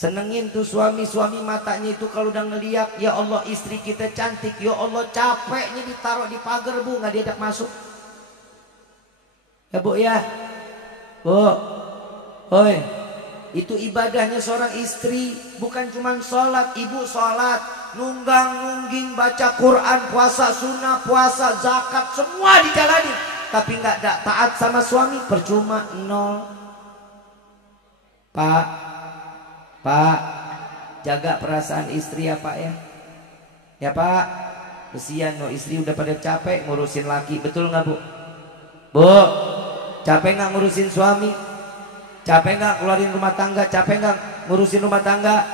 Senengin tuh suami matanya itu kalau udah ngeliat, ya Allah istri kita cantik, ya Allah capeknya ditaruh di pagar bu, nggak diajak masuk. Ya bu ya, bu, oi, itu ibadahnya seorang istri, bukan cuma sholat. Ibu sholat, nungging, baca Quran, puasa sunnah, puasa zakat, semua dijalani, tapi nggak taat sama suami, percuma, nol. Pak, jaga perasaan istri ya Pak ya. Ya Pak, kesian no istri udah pada capek ngurusin laki, betul nggak Bu? Bu, capek nggak ngurusin suami? Capek nggak keluarin rumah tangga? Capek nggak ngurusin rumah tangga?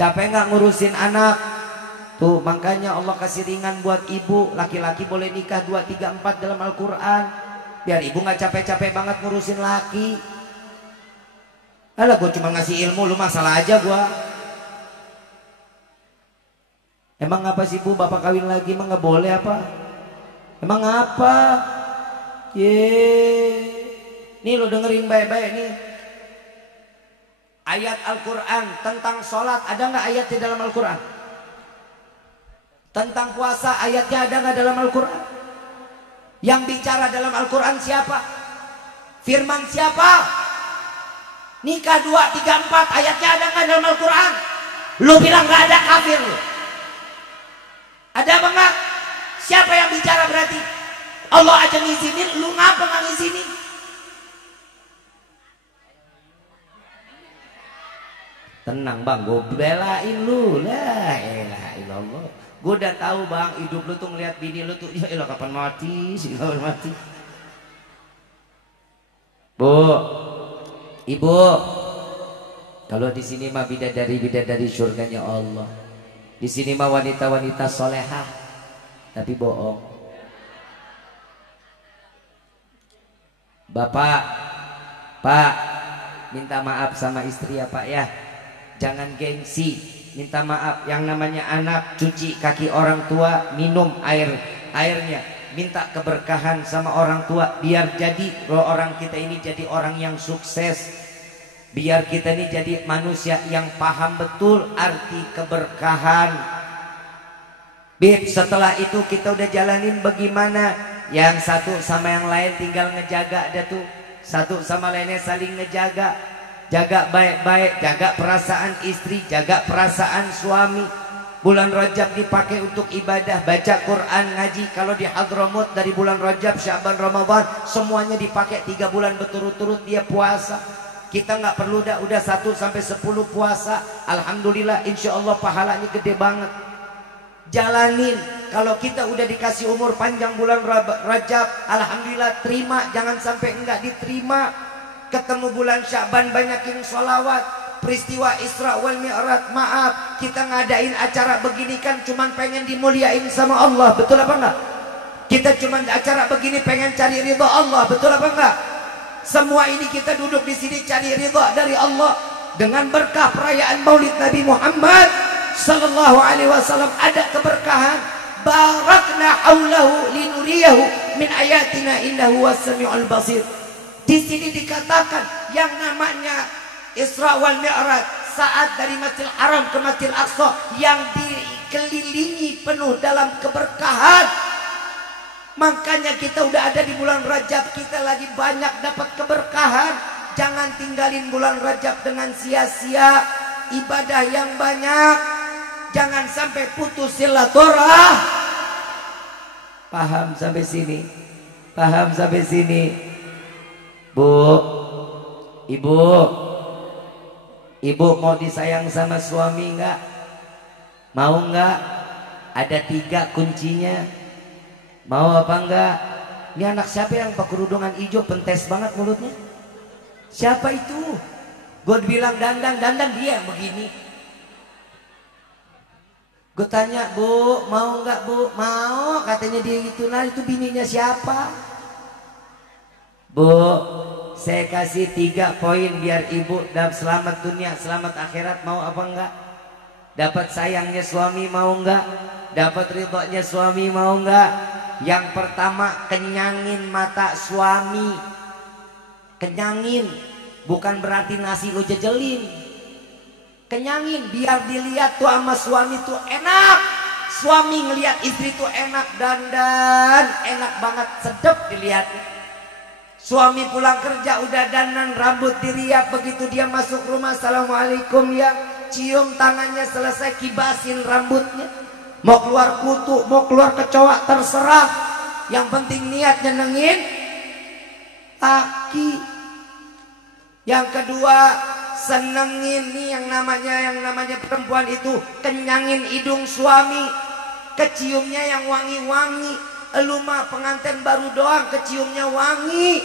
Capek nggak ngurusin anak? Tuh makanya Allah kasih ringan buat ibu. Laki-laki boleh nikah 2, 3, 4 dalam Al-Quran, biar ibu nggak capek-capek banget ngurusin laki. Alah gue cuma ngasih ilmu, lu masalah aja gue. Emang apa sih Bu, bapak kawin lagi emang nggak boleh apa? Emang apa? Nih lo dengerin baik-baik nih. Ayat Al-Quran tentang sholat ada nggak ayatnya dalam Al-Quran? Tentang puasa ayatnya ada nggak dalam Al-Quran? Yang bicara dalam Al-Quran siapa? Firman siapa? Nikah 2, 3, 4 ayatnya ada nggak dalam Al-Quran? Lu bilang nggak ada, kafir lu. Ada apa nggak? Siapa yang bicara berarti? Allah aja ngizinin, lu ngapa nggak ngizinin? Tenang bang, gue belain lu. La ilaha illallah. Gue udah tahu bang, hidup lu tuh ngeliat bini lu tuh, ya elah kapan mati sih, kapan mati. Bu, Ibu, kalau di sini mah bidadari surganya Allah. Di sini mah wanita-wanita solehah, tapi bohong. Bapak, Pak, minta maaf sama istri ya Pak ya. Jangan gengsi, minta maaf. Yang namanya anak cuci kaki orang tua, minum airnya. Minta keberkahan sama orang tua, biar jadi orang kita ini jadi orang yang sukses, biar kita ini jadi manusia yang paham betul arti keberkahan. Bib, setelah itu kita udah jalanin bagaimana, yang satu sama yang lain tinggal ngejaga, ada tuh satu sama lainnya saling ngejaga, jaga baik-baik, jaga perasaan istri, jaga perasaan suami. Bulan Rajab dipakai untuk ibadah, baca Quran, ngaji. Kalau di Hadramut dari bulan Rajab, Syaban, Ramadan, semuanya dipakai 3 bulan berturut-turut dia puasa. Kita nggak perlu udah 1 sampai 10 puasa. Alhamdulillah, insya Allah pahalanya gede banget. Jalanin. Kalau kita udah dikasih umur panjang bulan Rajab, alhamdulillah terima, jangan sampai enggak diterima. Ketemu bulan Syaban banyakin sholawat. Peristiwa Isra wal Mi'raj, maaf kita ngadain acara begini kan cuman pengen dimuliain sama Allah, betul apa enggak? Kita cuman acara begini pengen cari ridha Allah, betul apa enggak? Semua ini kita duduk di sini cari ridha dari Allah dengan berkah perayaan Maulid Nabi Muhammad sallallahu alaihi wasallam, ada keberkahan. Barakna haulahu linuriyahu min ayatina innahu was-sami'ul basir. Di sini dikatakan yang namanya Isra wal Mi'raj, saat dari Masjidil Haram ke Masjidil Aqsa yang dikelilingi penuh dalam keberkahan. Makanya kita udah ada di bulan Rajab, kita lagi banyak dapat keberkahan. Jangan tinggalin bulan Rajab dengan sia-sia, ibadah yang banyak. Jangan sampai putus silaturah. Paham sampai sini? Paham sampai sini? Bu, Ibu mau disayang sama suami enggak? Mau enggak? Ada 3 kuncinya. Mau apa enggak? Ini anak siapa yang pakai kerudungan hijau, pentes banget mulutnya? Siapa itu? Gue bilang dandan dia yang begini. Gue tanya, Bu, mau enggak Bu? Mau, katanya dia gitu. Nah itu bininya siapa? Bu, saya kasih 3 poin biar ibu dapat selamat dunia, selamat akhirat. Mau apa enggak? Dapat sayangnya suami mau enggak? Dapat ridhonya suami mau enggak? Yang pertama, kenyangin mata suami. Kenyangin, bukan berarti nasi lo jejelin. kenyangin, biar dilihat tuh sama suami tuh enak. Suami ngelihat istri tuh enak, dandan enak banget, sedep dilihat. Suami pulang kerja udah dandan, rambut diriap, begitu dia masuk rumah, assalamualaikum ya, cium tangannya, selesai kibasin rambutnya. Mau keluar kutu, mau keluar kecoa, terserah. Yang penting niat nyenengin laki. Yang kedua, senengin nih yang namanya perempuan itu, kenyangin hidung suami, keciumnya yang wangi-wangi. Elu mah pengantin baru doang keciumnya wangi.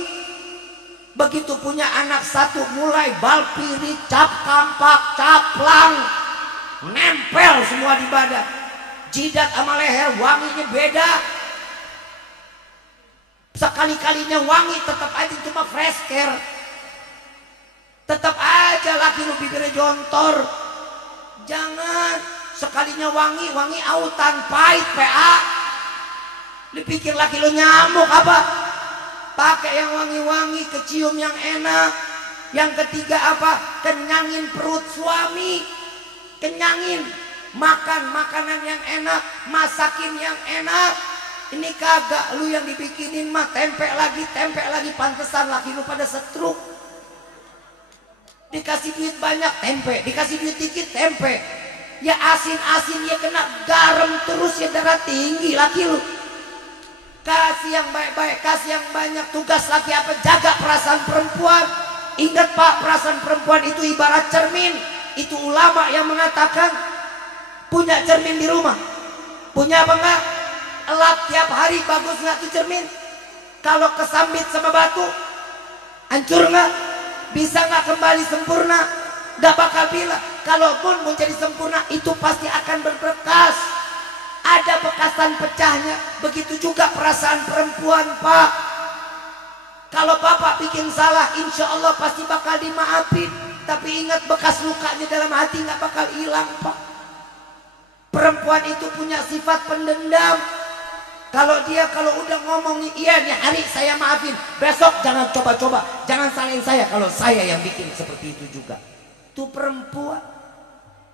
Begitu punya anak satu mulai balpiri, cap kampak, caplang, nempel semua di badan. Jidat sama leher wanginya beda. Sekali-kalinya wangi, tetap aja cuma fresh care. Tetap aja laki lu bibirnya jontor. Jangan sekalinya wangi, wangi autan pahit PA. Dipikir laki lu nyamuk apa? Pakai yang wangi-wangi, kecium yang enak. Yang ketiga apa? Kenyangin perut suami. Kenyangin, makan makanan yang enak, masakin yang enak. Ini kagak, lu yang dibikinin mah tempe lagi, pantesan laki lu pada setruk. Dikasih duit banyak tempe, dikasih duit dikit tempe. Ya asin-asin, ya kena garam terus, ya darah tinggi laki lu. Kasih yang baik-baik, kasih yang banyak. Tugas laki apa? Jaga perasaan perempuan. Ingat Pak, perasaan perempuan itu ibarat cermin. Itu ulama yang mengatakan, punya cermin di rumah, punya apa enggak? Elap tiap hari, bagus nggak tuh cermin? Kalau kesambit sama batu, hancur nggak? Bisa nggak kembali sempurna? Nggak bakal bilang. Kalaupun mau jadi sempurna, itu pasti akan berbekas. Ada bekasan pecahnya. Begitu juga perasaan perempuan, Pak. Kalau bapak bikin salah, insya Allah pasti bakal dimaafin. Tapi ingat, bekas lukanya dalam hati nggak bakal hilang, Pak. Perempuan itu punya sifat pendendam. Kalau udah ngomong, iya nih hari saya maafin, besok jangan coba-coba, jangan salahin saya kalau saya yang bikin seperti itu juga. Itu perempuan.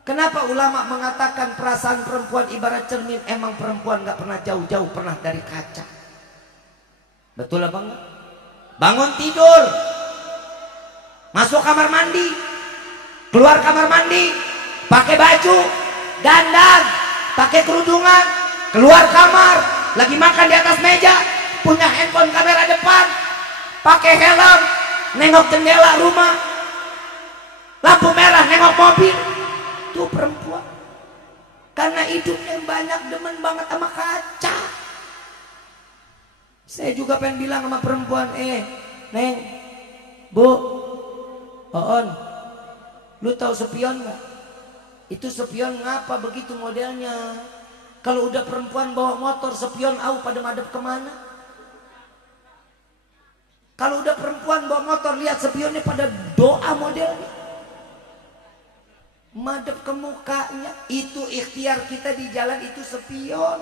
Kenapa ulama mengatakan perasaan perempuan ibarat cermin? Emang perempuan gak pernah jauh-jauh, pernah dari kaca. Betul apa enggak? Bangun tidur, masuk kamar mandi, keluar kamar mandi, pakai baju, dandan, pakai kerudungan, keluar kamar, lagi makan di atas meja, punya handphone kamera depan, pakai helm, nengok jendela rumah, lampu merah nengok mobil. Itu perempuan. Karena hidupnya banyak demen banget sama kaca. Saya juga pengen bilang sama perempuan, Neng, Bu, Oon, lu tahu spion gak? Itu spion ngapa begitu modelnya? Kalau udah perempuan bawa motor, spion pada madep kemana? Kalau udah perempuan bawa motor, lihat spionnya pada doa modelnya, madep ke mukanya. Itu ikhtiar kita di jalan, itu spion.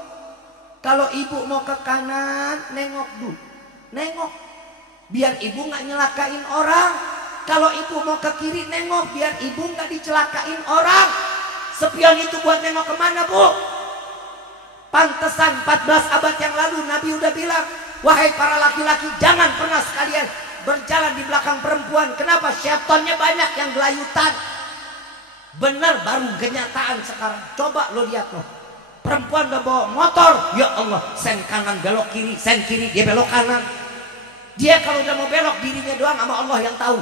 Kalau ibu mau ke kanan, nengok dulu, nengok, biar ibu nggak nyelakain orang. Kalau ibu mau ke kiri, nengok, biar ibu nggak dicelakain orang. Spion itu buat nengok kemana, Bu? Pantesan 14 abad yang lalu Nabi udah bilang, wahai para laki-laki, jangan pernah sekalian berjalan di belakang perempuan. Kenapa? Syaitannya banyak yang gelayutan. Benar, baru kenyataan sekarang. Coba lo lihat lo, perempuan udah bawa motor, ya Allah, sen kanan belok kiri, sen kiri dia belok kanan. Dia kalau udah mau belok, dirinya doang sama Allah yang tahu.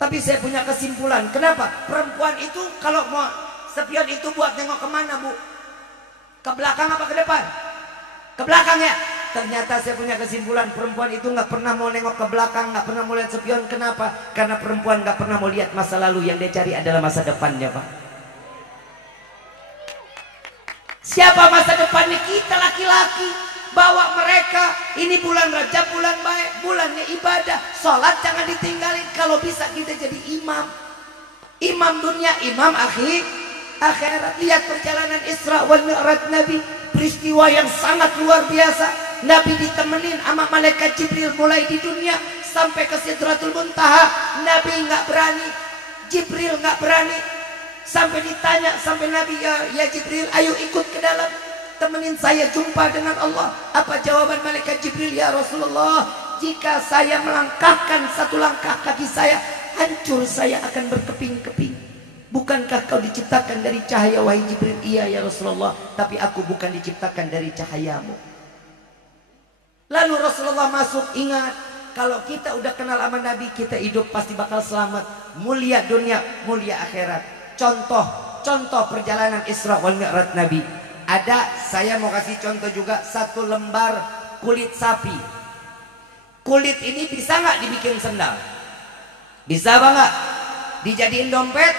Tapi saya punya kesimpulan, kenapa? Perempuan itu kalau mau spion itu buat nengok kemana, Bu? Ke belakang apa ke depan? Ke belakang ya? Ternyata saya punya kesimpulan, perempuan itu nggak pernah mau nengok ke belakang, nggak pernah mau lihat spion. Kenapa? Karena perempuan nggak pernah mau lihat masa lalu, yang dia cari adalah masa depannya, Pak. Siapa masa depannya? Kita laki-laki. Bawa mereka. Ini bulan Rajab, bulan baik, bulannya ibadah. Sholat jangan ditinggalin. Kalau bisa kita jadi imam. Imam dunia, imam akhirat. Lihat perjalanan Isra wal Mi'raj Nabi, peristiwa yang sangat luar biasa. Nabi ditemenin sama malaikat Jibril mulai di dunia sampai ke Sidratul Muntaha. Nabi nggak berani Jibril nggak berani. Sampai ditanya sampai Nabi, ya Jibril, ayo ikut ke dalam, temenin saya jumpa dengan Allah. Apa jawaban malaikat Jibril? Ya Rasulullah, jika saya melangkahkan satu langkah kaki saya, hancur saya akan berkeping-keping. Bukankah kau diciptakan dari cahaya, wahai Jibril? Iya ya Rasulullah, tapi aku bukan diciptakan dari cahayamu. Lalu Rasulullah masuk. Ingat, kalau kita udah kenal sama Nabi, kita hidup pasti bakal selamat. Mulia dunia, mulia akhirat. Contoh perjalanan Isra wal Mi'raj Nabi. Ada, saya mau kasih contoh juga, satu lembar kulit sapi. Kulit ini bisa nggak dibikin sendal? Bisa apa nggak? Dijadiin dompet?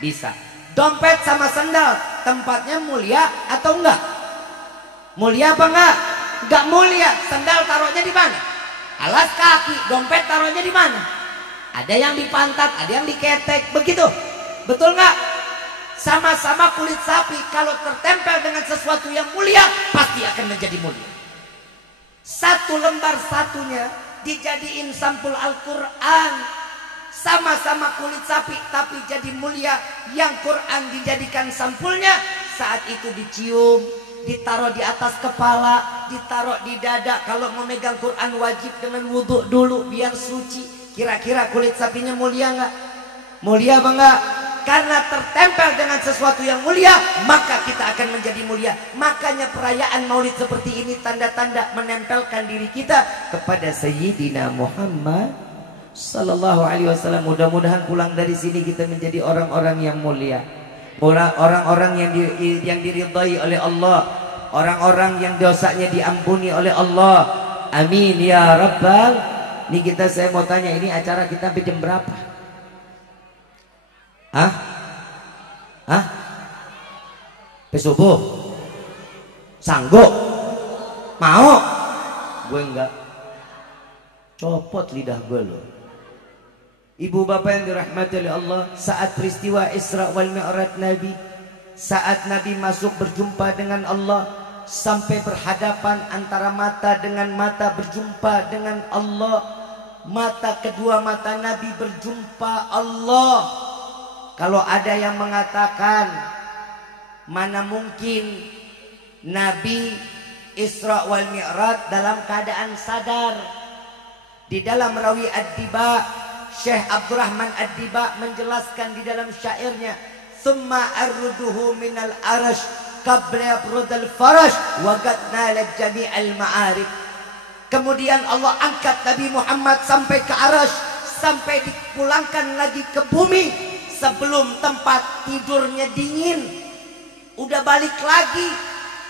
Bisa. Dompet sama sendal tempatnya mulia atau enggak? Mulia apa enggak? Enggak mulia. Sendal taruhnya di mana? Alas kaki. Dompet taruhnya di mana? Ada yang di pantat, ada yang di ketek. Begitu. Betul nggak? Sama-sama kulit sapi, kalau tertempel dengan sesuatu yang mulia, pasti akan menjadi mulia. Satu lembar satunya dijadiin sampul Al-Quran. Sama-sama kulit sapi, tapi jadi mulia. Yang Quran dijadikan sampulnya, saat itu dicium, ditaruh di atas kepala, ditaruh di dada. Kalau mau megang Quran wajib dengan wudhu dulu biar suci. Kira-kira kulit sapinya mulia nggak? Mulia apa enggak? Karena tertempel dengan sesuatu yang mulia, maka kita akan menjadi mulia. Makanya perayaan Maulid seperti ini tanda-tanda menempelkan diri kita kepada Sayyidina Muhammad Sallallahu Alaihi Wasallam. Mudah-mudahan pulang dari sini kita menjadi orang-orang yang mulia, orang-orang yang diridhai oleh Allah, orang-orang yang dosanya diampuni oleh Allah. Amin ya Rabbal. Ini kita, saya mau tanya, ini acara kita sampai jam berapa? Hah? Subuh? Sanggup? Mau? Gue enggak. Copot lidah gue loh. Ibu bapak yang dirahmati oleh Allah, saat peristiwa Isra wal Mi'raj Nabi, saat Nabi masuk berjumpa dengan Allah, sampai berhadapan antara mata dengan mata, berjumpa dengan Allah. Mata kedua mata Nabi berjumpa Allah. Kalau ada yang mengatakan mana mungkin Nabi Isra wal Mi'raj dalam keadaan sadar. Di dalam Rawi Ad-Diba, Syekh Abdurrahman Ad-Diba menjelaskan di dalam syairnya, "Tsumma arruduhu minal arash qabla yabrudal farash wa qad nalat jami'al ma'arif." Kemudian Allah angkat Nabi Muhammad sampai ke arash, sampai dipulangkan lagi ke bumi. Sebelum tempat tidurnya dingin, udah balik lagi.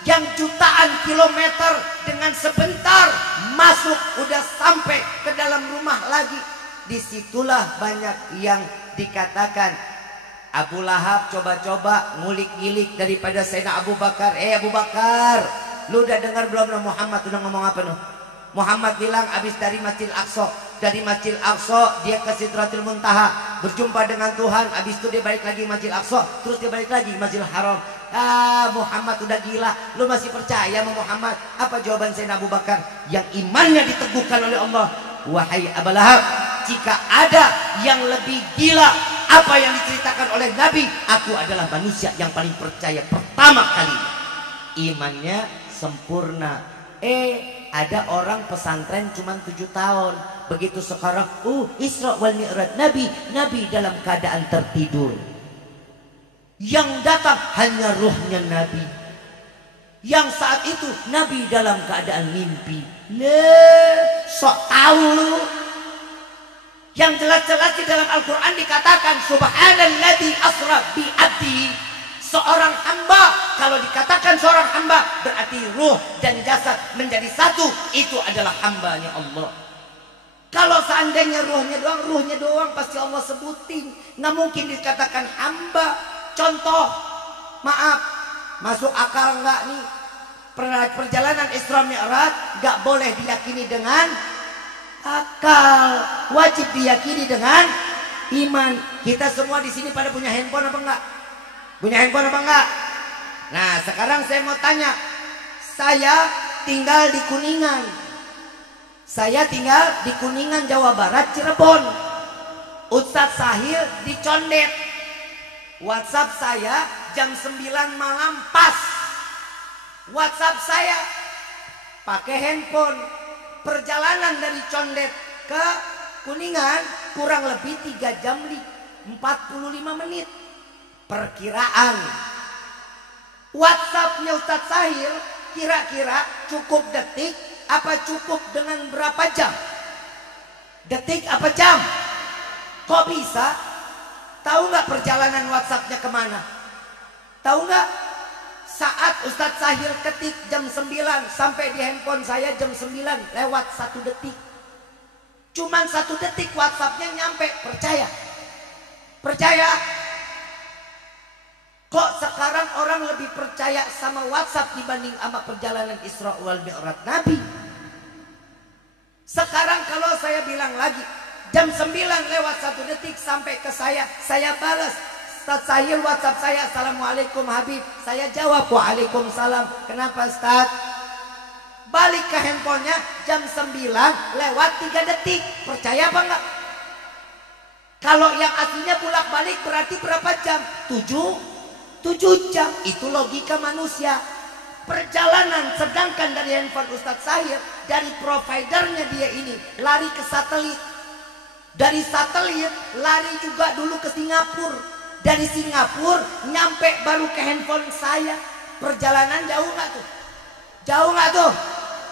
Yang jutaan kilometer dengan sebentar masuk, udah sampai ke dalam rumah lagi. Disitulah banyak yang dikatakan Abu Lahab coba-coba ngulik-gilik daripada Sayyidina Abu Bakar. Abu Bakar, lu udah dengar belum Muhammad udah ngomong apa noh? Muhammad bilang habis dari Masjidil Aqsa. Dari Masjidil Aqsa dia ke Sidratul Muntaha, berjumpa dengan Tuhan. Habis itu dia balik lagi Masjidil Aqsa, terus dia balik lagi Masjidil Haram. Muhammad udah gila, lu masih percaya sama Muhammad? Apa jawaban Sayyidina Abu Bakar yang imannya diteguhkan oleh Allah? Wahai Abu Lahab, jika ada yang lebih gila apa yang diceritakan oleh Nabi, aku adalah manusia yang paling percaya pertama kali. Imannya sempurna. Ada orang pesantren cuma 7 tahun. Begitu sekarang Isra wal Mi'raj Nabi dalam keadaan tertidur. Yang datang hanya ruhnya Nabi. Yang saat itu Nabi dalam keadaan mimpi. Sok tahu lu. Yang jelas-jelas di dalam Al-Quran dikatakan Subhanalladzi asra bi abdi. Seorang hamba, kalau dikatakan seorang hamba berarti ruh dan jasad menjadi satu. Itu adalah hambanya Allah. Kalau seandainya ruhnya doang pasti Allah sebutin. Nggak mungkin dikatakan hamba. Contoh, maaf, masuk akal nggak nih? Perjalanan Isra Mi'raj nggak boleh diyakini dengan akal, wajib diyakini dengan iman. Kita semua di sini pada punya handphone apa enggak? Punya handphone apa enggak? Nah, sekarang saya mau tanya. Saya tinggal di Kuningan. Saya tinggal di Kuningan, Jawa Barat, Cirebon. Ustadz Sahil dicondet. WhatsApp saya jam 9 malam pas. WhatsApp saya pakai handphone. Perjalanan dari Condet ke Kuningan kurang lebih 3 jam 45 menit. Perkiraan WhatsAppnya Ustadz Sahil kira-kira cukup detik apa cukup dengan berapa jam? Detik apa jam? Kok bisa? Tahu nggak perjalanan WhatsAppnya kemana? Tahu nggak? Saat Ustadz Sahil ketik jam 9 sampai di handphone saya jam 9 lewat 1 detik. Cuman 1 detik WhatsAppnya nyampe. Percaya? Percaya? Kok sekarang orang lebih percaya sama WhatsApp dibanding sama perjalanan Isra wal Mi'raj Nabi? Sekarang kalau saya bilang lagi jam 9 lewat 1 detik sampai ke saya balas. Ustadz Sahil WhatsApp saya, Assalamualaikum Habib. Saya jawab, Waalaikumsalam. Kenapa Ustadz? Balik ke handphonenya jam 9 lewat 3 detik. Percaya apa enggak? Kalau yang aslinya bolak balik berarti berapa jam? 7 jam. Itu logika manusia. Perjalanan sedangkan dari handphone Ustadz Sahil, dari providernya dia ini lari ke satelit. Dari satelit lari juga dulu ke Singapura. Dari Singapura nyampe baru ke handphone saya. Perjalanan jauh nggak tuh? Jauh nggak tuh?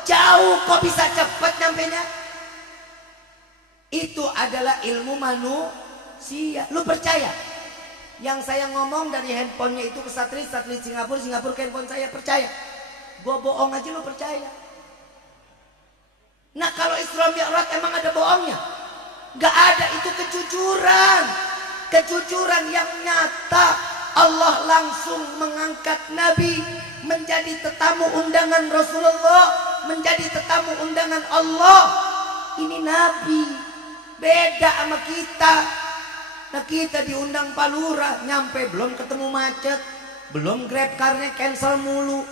Jauh. Kok bisa cepat nyampenya? Itu adalah ilmu manusia. Lu percaya? Yang saya ngomong dari handphonenya itu ke satelit Singapura, Singapura ke handphone saya, percaya? Gua bohong aja lu percaya? Nah kalau Isra Mi'raj emang ada bohongnya? Gak ada, itu kejujuran. Kejujuran yang nyata. Allah langsung mengangkat Nabi menjadi tetamu undangan Rasulullah, menjadi tetamu undangan Allah. Ini Nabi, beda sama kita. Nah kita diundang Pak Lurah, nyampe belum ketemu macet, belum Grab car-nya cancel mulu.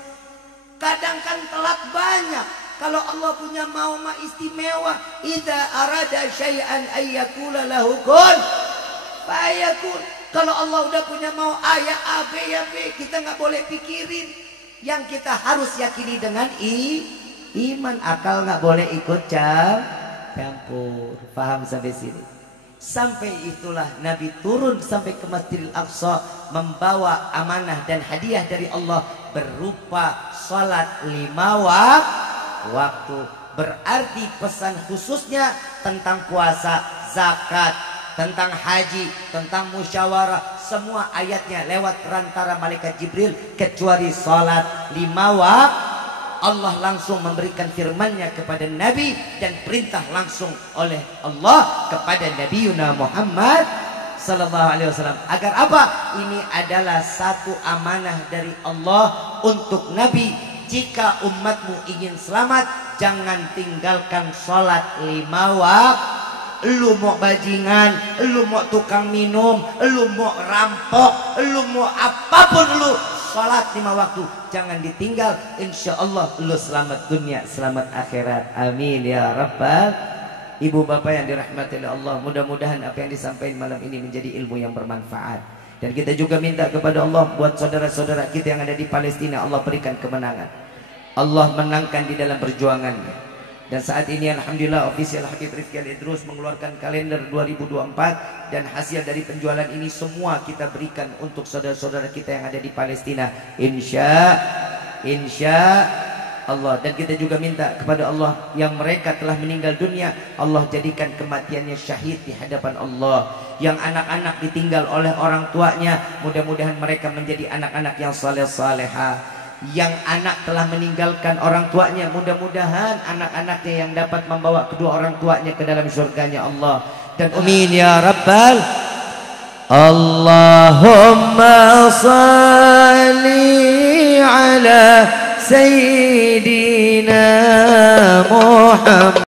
Kadang kan telat banyak. Kalau Allah punya mau mah istimewa. Idza arada syai'an ayyakula lahu kun fayakun. Kalau Allah udah punya mau A ya A, B ya B, kita nggak boleh pikirin. Yang kita harus yakini dengan iman. Akal nggak boleh ikut campur. Paham sampai sini? Sampai itulah Nabi turun sampai ke Masjidil Aqsa membawa amanah dan hadiah dari Allah berupa salat 5 waktu. Berarti pesan khususnya tentang puasa, zakat, tentang haji, tentang musyawarah, semua ayatnya lewat perantara malaikat Jibril kecuali salat 5 waktu. Allah langsung memberikan firman-Nya kepada Nabi dan perintah langsung oleh Allah kepada Nabi Yuna Muhammad sallallahu alaihi wasallam. Agar apa? Ini adalah satu amanah dari Allah untuk Nabi. Jika umatmu ingin selamat, jangan tinggalkan sholat 5 waktu. Lu mau bajingan, lu mau tukang minum, lu mau rampok, lu mau apapun lu, sholat 5 waktu jangan ditinggal. Insya Allah lu selamat dunia, selamat akhirat. Amin ya rabbal. Ibu bapak yang dirahmati oleh Allah, mudah-mudahan apa yang disampaikan malam ini menjadi ilmu yang bermanfaat. Dan kita juga minta kepada Allah buat saudara-saudara kita yang ada di Palestina, Allah berikan kemenangan. Allah menangkan di dalam perjuangannya. Dan saat ini alhamdulillah official Habib Rifki Al-Idrus mengeluarkan kalender 2024 dan hasil dari penjualan ini semua kita berikan untuk saudara-saudara kita yang ada di Palestina. Insya Allah. Dan kita juga minta kepada Allah yang mereka telah meninggal dunia, Allah jadikan kematiannya syahid di hadapan Allah. Yang anak-anak ditinggal oleh orang tuanya, mudah-mudahan mereka menjadi anak-anak yang saleh-salehah. Yang anak telah meninggalkan orang tuanya, mudah-mudahan anak-anaknya yang dapat membawa kedua orang tuanya ke dalam surganya Allah. Dan amin ya rabbal. Allahumma salli ala sayyidina Muhammad